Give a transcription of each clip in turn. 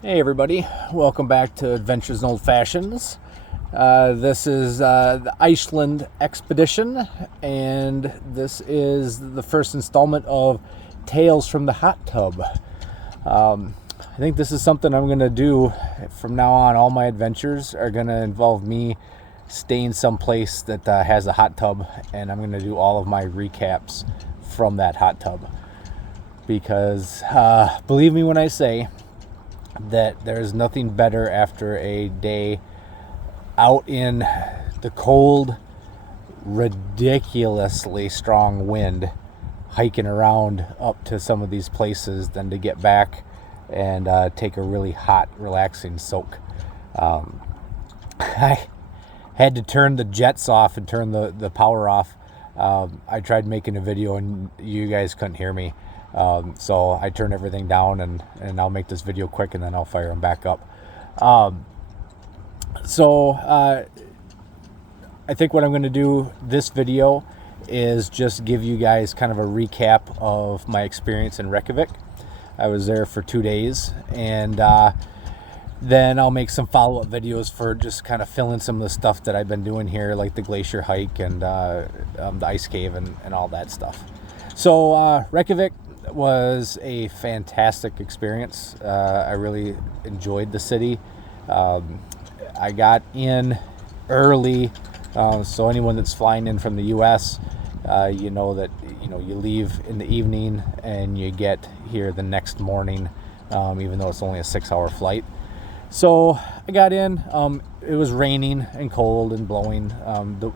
Hey everybody, welcome back to Adventures in Old Fashions. This is the Iceland expedition, and this is the first installment of Tales from the Hot Tub. I think this is something I'm going to do from now on. All my adventures are going to involve me staying someplace that has a hot tub, and I'm going to do all of my recaps from that hot tub. Because believe me when I say that there's nothing better after a day out in the cold, ridiculously strong wind, hiking around up to some of these places than to get back and take a really hot, relaxing soak. I had to turn the jets off and turn the power off. I tried making a video and you guys couldn't hear me. So I turned everything down and I'll make this video quick and then I'll fire them back up. I think what I'm going to do this video is just give you guys kind of a recap of my experience in Reykjavik. I was there for 2 days, and then I'll make some follow-up videos for just kind of filling some of the stuff that I've been doing here, like the glacier hike and the ice cave and all that stuff. So Reykjavik was a fantastic experience. I really enjoyed the city. I got in early, so anyone that's flying in from the U.S., you know that you leave in the evening and you get here the next morning, even though it's only a 6-hour flight. So I got in. It was raining and cold and blowing.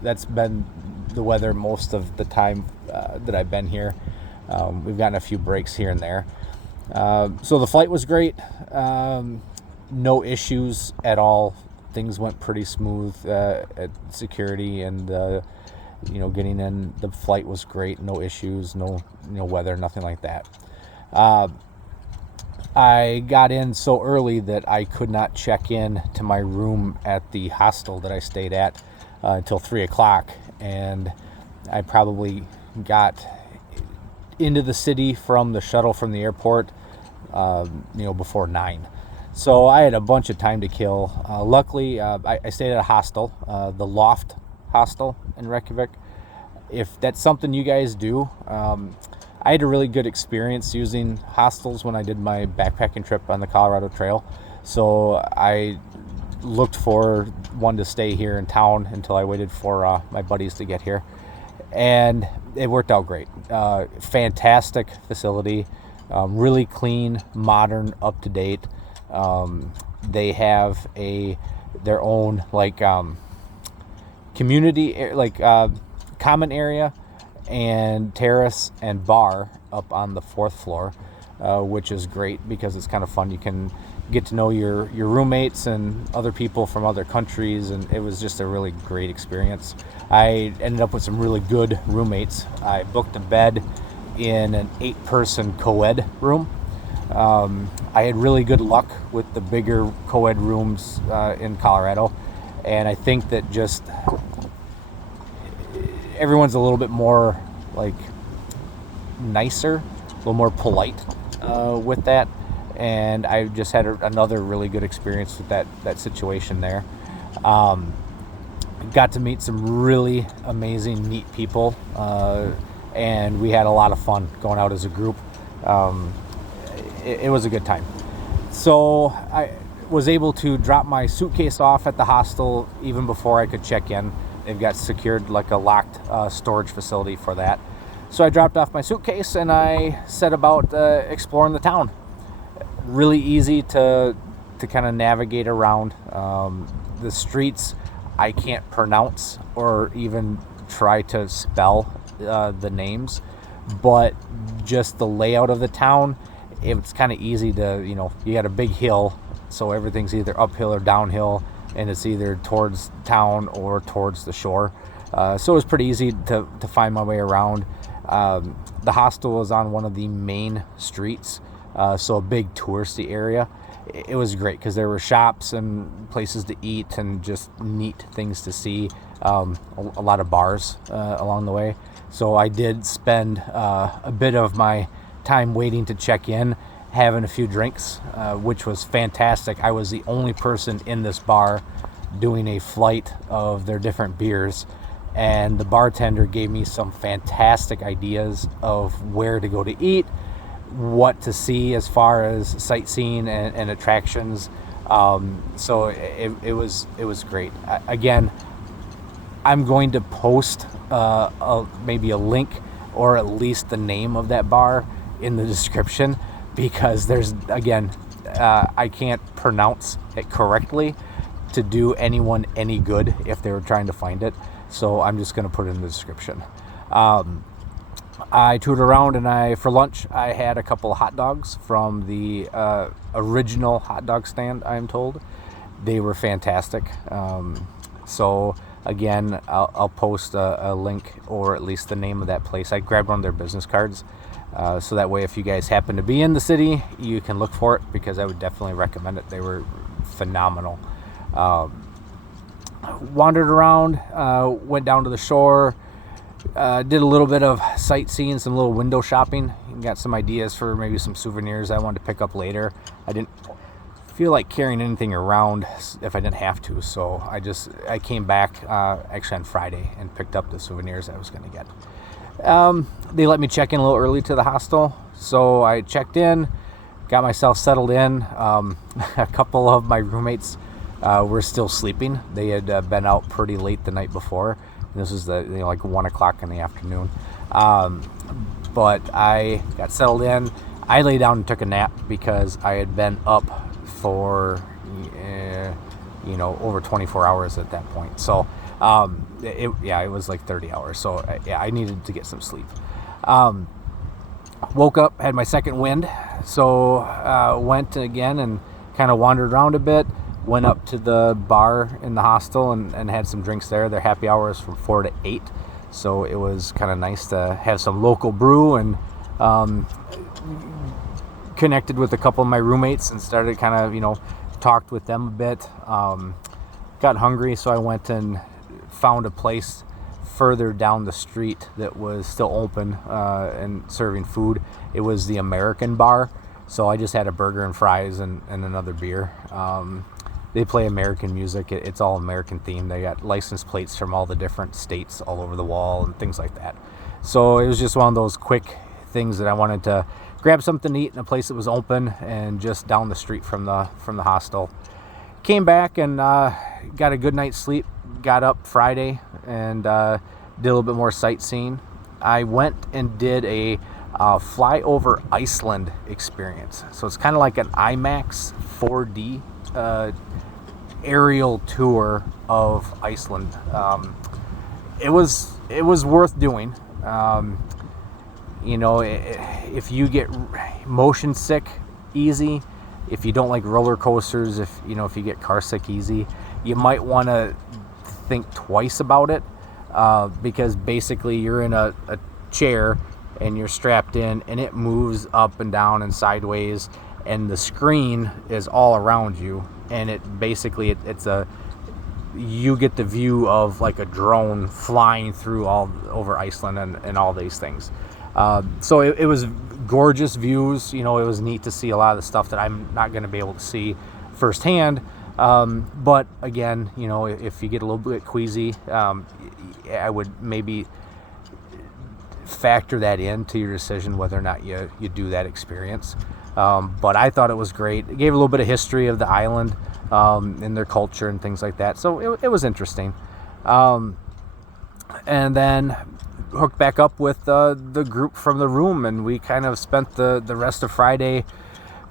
That's been the weather most of the time that I've been here. We've gotten a few breaks here and there. So the flight was great. No issues at all. Things went pretty smooth at security, and getting in the flight was great. No issues, no weather, nothing like that. I got in so early that I could not check in to my room at the hostel that I stayed at until 3 o'clock, and I probably got into the city from the shuttle from the airport before 9. So I had a bunch of time to kill. Luckily, I stayed at a hostel, the Loft hostel in Reykjavik. If that's something you guys do, I had a really good experience using hostels when I did my backpacking trip on the Colorado Trail. So I looked for one to stay here in town until I waited for my buddies to get here. And it worked out great. Fantastic facility, really clean, modern, up to date. They have their own community, common area and terrace and bar up on the 4th floor, which is great because it's kind of fun. You can get to know your roommates and other people from other countries, and it was just a really great experience. I ended up with some really good roommates. I booked a bed in an 8-person co-ed room. I had really good luck with the bigger co-ed rooms in Colorado, and I think that just everyone's a little bit more nicer, a little more polite with that. And I just had another really good experience with that situation there. Got to meet some really amazing, neat people, and we had a lot of fun going out as a group. It was a good time. So I was able to drop my suitcase off at the hostel even before I could check in. They've got secured a locked storage facility for that. So I dropped off my suitcase and I set about exploring the town. Really easy to kind of navigate around. The streets I can't pronounce or even try to spell the names, but just the layout of the town, it's kind of easy to, you got a big hill, so everything's either uphill or downhill, and it's either towards town or towards the shore. So it was pretty easy to find my way around. The hostel was on one of the main streets, so a big touristy area. It was great because there were shops and places to eat and just neat things to see. A lot of bars along the way. So I did spend a bit of my time waiting to check in having a few drinks, which was fantastic. I was the only person in this bar doing a flight of their different beers, and the bartender gave me some fantastic ideas of where to go to eat, what to see as far as sightseeing and attractions. So it was great. Again, I'm going to post maybe a link or at least the name of that bar in the description, because there's, again, I can't pronounce it correctly to do anyone any good if they were trying to find it. So I'm just going to put it in the description. I toured around, and for lunch, I had a couple of hot dogs from the original hot dog stand, I am told. They were fantastic. So again, I'll post a link or at least the name of that place. I grabbed one of their business cards. So that way, if you guys happen to be in the city, you can look for it, because I would definitely recommend it. They were phenomenal. Wandered around, went down to the shore, did a little bit of sightseeing, some little window shopping, and got some ideas for maybe some souvenirs I wanted to pick up later. I didn't feel like carrying anything around if I didn't have to, so I came back actually on Friday and picked up the souvenirs I was going to get. They let me check in a little early to the hostel, so I checked in, got myself settled in. A couple of my roommates were still sleeping. They had been out pretty late the night before. This was like 1 o'clock in the afternoon. But I got settled in. I lay down and took a nap because I had been up for over 24 hours at that point. So it was like 30 hours. So I needed to get some sleep. Woke up, had my second wind. So went again and kind of wandered around a bit. Went up to the bar in the hostel and had some drinks there. Their happy hour is from 4 to 8. So it was kind of nice to have some local brew, and connected with a couple of my roommates and started kind of, talked with them a bit. Got hungry, so I went and found a place further down the street that was still open and serving food. It was the American Bar. So I just had a burger and fries and another beer. They play American music. It's all American themed. They got license plates from all the different states all over the wall and things like that. So it was just one of those quick things that I wanted to grab something to eat in a place that was open and just down the street from the hostel. Came back and got a good night's sleep. Got up Friday and did a little bit more sightseeing. I went and did a FlyOver Iceland experience. So it's kind of like an IMAX 4D aerial tour of Iceland. It was worth doing. If you get motion sick easy, if you don't like roller coasters, if you get car sick easy, you might want to think twice about it, because basically you're in a chair and you're strapped in, and it moves up and down and sideways, and the screen is all around you, and you get the view of like a drone flying through all over Iceland and all these things. So it was gorgeous views. It was neat to see a lot of the stuff that I'm not going to be able to see firsthand. But again, if you get a little bit queasy, I would maybe factor that into your decision whether or not you do that experience. But I thought it was great. It gave a little bit of history of the island and their culture and things like that. So it was interesting. And then hooked back up with the group from the room, and we kind of spent the rest of Friday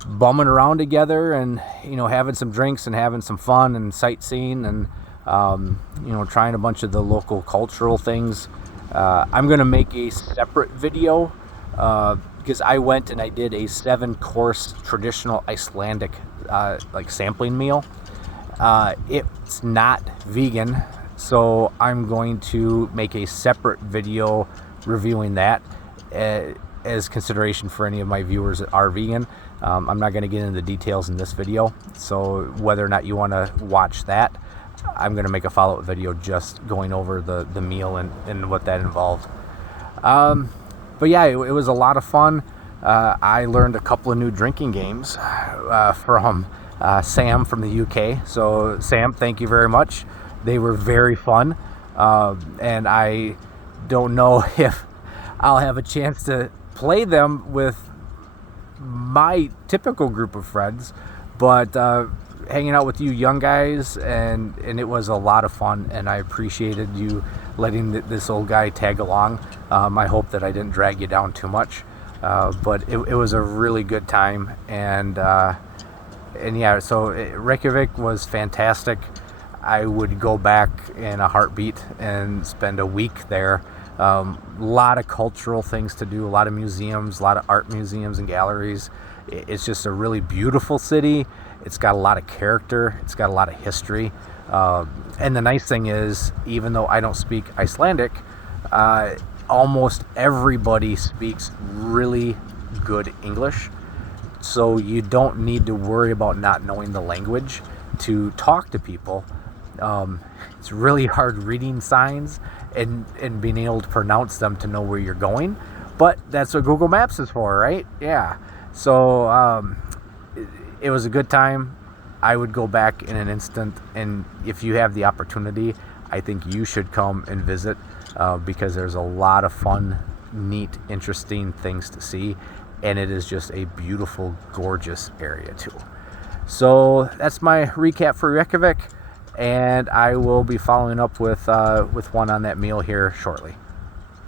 bumming around together and having some drinks and having some fun and sightseeing and trying a bunch of the local cultural things. I'm gonna make a separate video because I went and I did a 7-course traditional Icelandic sampling meal. It's not vegan, so I'm going to make a separate video reviewing that as consideration for any of my viewers that are vegan. I'm not going to get into the details in this video, so whether or not you want to watch that, I'm going to make a follow-up video just going over the meal and what that involved. But yeah, it was a lot of fun. I learned a couple of new drinking games from Sam from the UK. So Sam, thank you very much. They were very fun, and I don't know if I'll have a chance to play them with my typical group of friends, but hanging out with you young guys, and it was a lot of fun, and I appreciated you letting this old guy tag along. I hope that I didn't drag you down too much, but it was a really good time, and yeah, so Reykjavik was fantastic. I would go back in a heartbeat and spend a week there. A lot of cultural things to do, a lot of museums, a lot of art museums and galleries. It's just a really beautiful city. It's got a lot of character. It's got a lot of history. And the nice thing is, even though I don't speak Icelandic, almost everybody speaks really good English. So you don't need to worry about not knowing the language to talk to people. It's really hard reading signs and being able to pronounce them to know where you're going, but that's what Google Maps is for, right? Yeah. So it was a good time. I would go back in an instant, and if you have the opportunity, I think you should come and visit, because there's a lot of fun, neat, interesting things to see, and it is just a beautiful, gorgeous area too. So that's my recap for Reykjavik, and I will be following up with one on that meal here shortly.